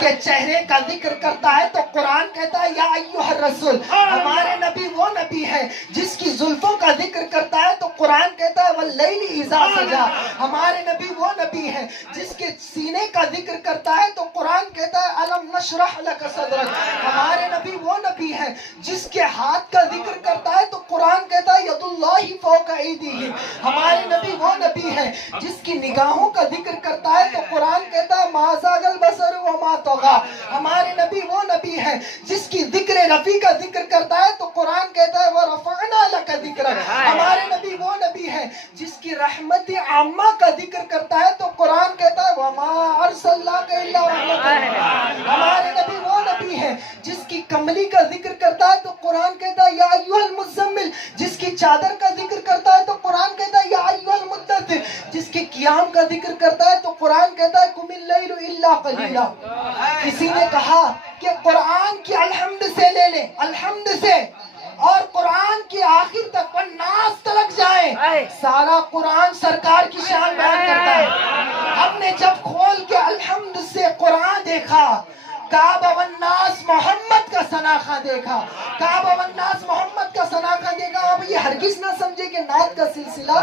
کے چہرے کا ذکر کرتا ہے تو قرآن کہتا ہے یا ایھا الرسول. ہمارے نبی وہ نبی ہے جس کی زلفوں کا ذکر کرتا ہے تو قرآن کہتا ہے واللیل اذا سجا. ہمارے نبی وہ نبی ہے جس کے سینے کا ذکر کرتا ہے تو قرآن کہتا ہے الم نشرح لک صدرک. ہمارے نبی وہ نبی ہے جس کے ہاتھ کا ذکر کرتا ہے تو قرآن کہتا ہے ید اللہ فوق ایدیہم. ہمارے نبی وہ نبی ہے جس کی نگاہوں کا ذکر کرتا ہے تو قرآن کہتا ہے ما زاغ البصر وما طغى. ہمارے نبی وہ نبی ہے جس کی ذکر رفیع کا ذکر کرتا ہے تو قرآن کہتا ہے ورفعنا لک ذکرک. ہمارے نبی وہ نبی ہے جس کی رحمت عامہ کا ذکر کرتا ہے تو قرآن کہتا ہے وما ارسلناک الا رحمۃ. ہمارے نبی وہ نبی ہے جس کی کملی کا ذکر کرتا ہے تو قرآن کہتا ہے یا ایھا المزمل. جس کی چادر کا ذکر کرتا ہے تو قرآن کہتا ہے یا ایھا المدثر. جس کے قیام کا ذکر کرتا ہے تو قرآن کہتا ہے قم اللیل الا قلیلا. کسی نے کہا کہ قرآن کی الحمد سے لے لیں, الحمد سے, اور قرآن کی آخر تک والناس تلک جائیں, سارا قرآن سرکار کی شان بیان کرتا ہے. ہم نے جب کھول کے الحمد سے قرآن دیکھا, کعبہ والناس محمد کا سناخہ دیکھا, کعبہ والناس محمد کا سناخہ دیکھا. اب یہ ہرگز نہ سمجھے کہ نعت کا سلسلہ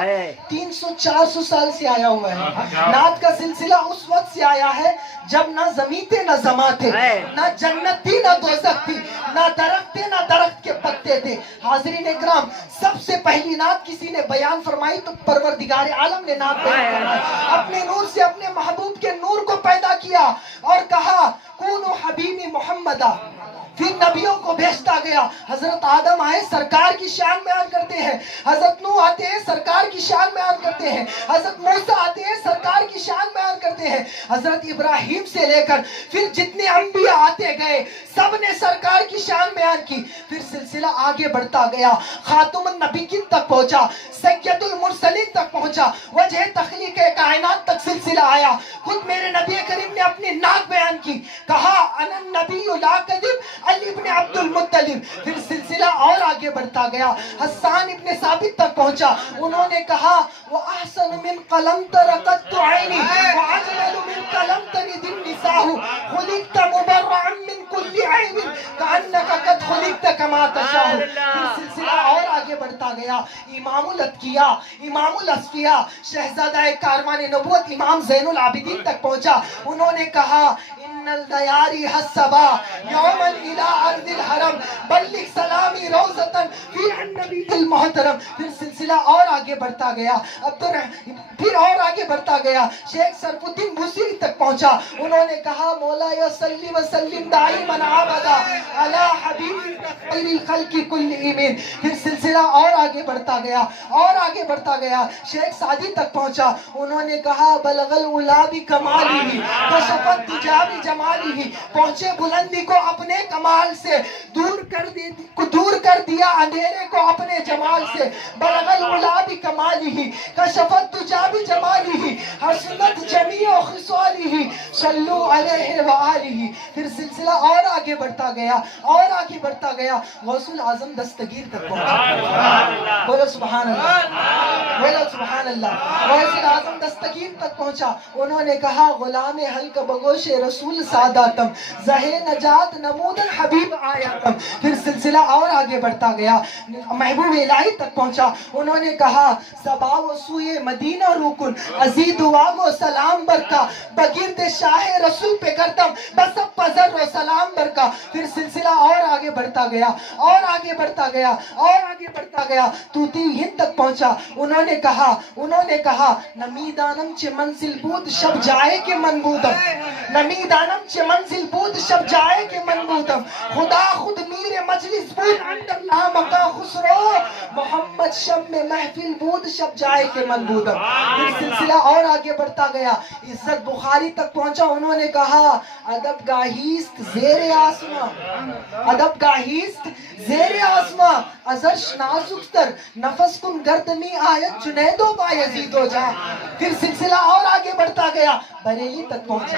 300-400 سال سے آیا ہوا ہے. نعت کا سلسلہ اس وقت سے آیا ہے جب نہ زمین تھے نہ زماں تھے, نہ جنت تھی نہ دوزخ تھی, نہ درخت تھے نہ درخت کے پتے تھے. حاضرین اکرام, سب سے پہلی نعت کسی نے بیان فرمائی تو پروردگار عالم نے نعت بیان فرمائی. اپنے نور سے اپنے محبوب کے نور کو پیدا کیا اور کہا کونوا حبیبی محمدہ. پھر نبیوں کو بھیجتا گیا. حضرت آدم آئے, سرکار کی شان بیان کرتے ہیں. حضرت نوح آتے ہیں, سرکار کی شان بیان کرتے ہیں. حضرت موسیٰ آتے ہیں, سرکار کی شان بیان کرتے ہیں. حضرت ابراہیم سے لے کر پھر جتنے انبیاء آتے گئے سب نے سرکار کی شان بیان کی. پھر سلسلہ آگے بڑھتا گیا, خاتم النبیین تک پہنچا, سید المرسلین تک پہنچا, وجہ تخلیق کائنات تک سلسلہ آیا. خود میرے نبی کریم نے اپنی نعت بیان کی, کہا انا النبی لا کذب علی ابن عبد المطلب. پھر سلسلہ اور آگے بڑھتا گیا, حسان ابن ثابت تک پہنچا. انہوں نے کہا وَأَحْسَنُ مِنْ قَلَمْ تَرَقَتْ عَيْنِي وَعَجْمَلُ مِنْ قَلَمْ تَلِدِ النِّسَاءُ خُلِقْتَ مُبَرَّعًا مِنْ كُلِّ عَيْبٍ كَأَنَّكَ قَدْ خُلِقْتَ كَمَا تَشَاءُ. پھر سلسلہ اور آگے بڑھتا گیا. امام الاتقیاء, امام الاصفیاء, شہزادہ کاروان نبوت امام زین العابدین تک پہنچا. انہوں نے کہا ان الدیاری حسبا یوما الى ارض الحرم بلغ سلامی روزتن فی النبی المحترم. پھر سلسلہ اور آگے بڑھتا گیا, پھر اور آگے بڑھتا گیا. شیخ سرف الدین بوسیری تک پہنچا. انہوں نے کہا مولا صلی وسلم دائما ابدا علی حبیبک خیر الخلق کلہم. پھر سلسلہ اور آگے بڑھتا گیا, اور آگے بڑھتا گیا. شیخ سعدی تک پہنچا. انہوں نے کہا بلغ العلا بکمالہ کشف الدجا بجمالہ. پہنچے بلندی کو اپنے کمال سے, دور کر دیا اندھیرے کو اپنے جمال سے. بلغ العلا بکمالہ کشف الدجا بجمالہ حسنت جمیع خصالہ صلو علیہ وآلہ. پھر سلسلہ اور آگے بڑھتا گیا, اور آگے بڑھتا گیا. غوث العظم دستگیر تک پہنچا. بولو سبحان اللہ, بولو سبحان اللہ. غوث العظم دستگیر تک پہنچا. انہوں نے کہا غلام حلق بگوش رسول ساداتم زہے نجات نمودن حبیب آیاتم. پھر سلسلہ اور آگے بڑھتا گیا, محبوب الہی تک پہنچا. انہوں نے کہا صبا و سوئے مدینہ روکن ازید واگ و سلام برکا بگرد شاہ رسول پہ کرتم بس اب پذر و سلام برکا. پھر سلسلہ اور آگے بڑھتا گیا, اور آگے بڑھتا گیا, اور آگے بڑھتا گیا. توتی ہند تک پہنچا. انہوں نے کہا نمیدانم چه منزل بود شب جائے کے من بودم, نمیدانم چه منزل بود شب جائے کے من بودم. خدا خود میر مجلس بود اندر لا مقا خسرو محمد شب میں محفل بود شب جائے کے من بودم. پھر سلسلہ اور آگے بڑھتا گیا. عزت بخاری تک پہنچا. انہوں نے کہا ادب گاہیست زیر آسماں, ادب گاہیست زیر آسماں ازرش نازکتر نفس کن گردنی آیت جنید و بایزید و جہاں. پھر سلسلہ اور آگے بڑھتا گیا, بریلی تک پہنچا.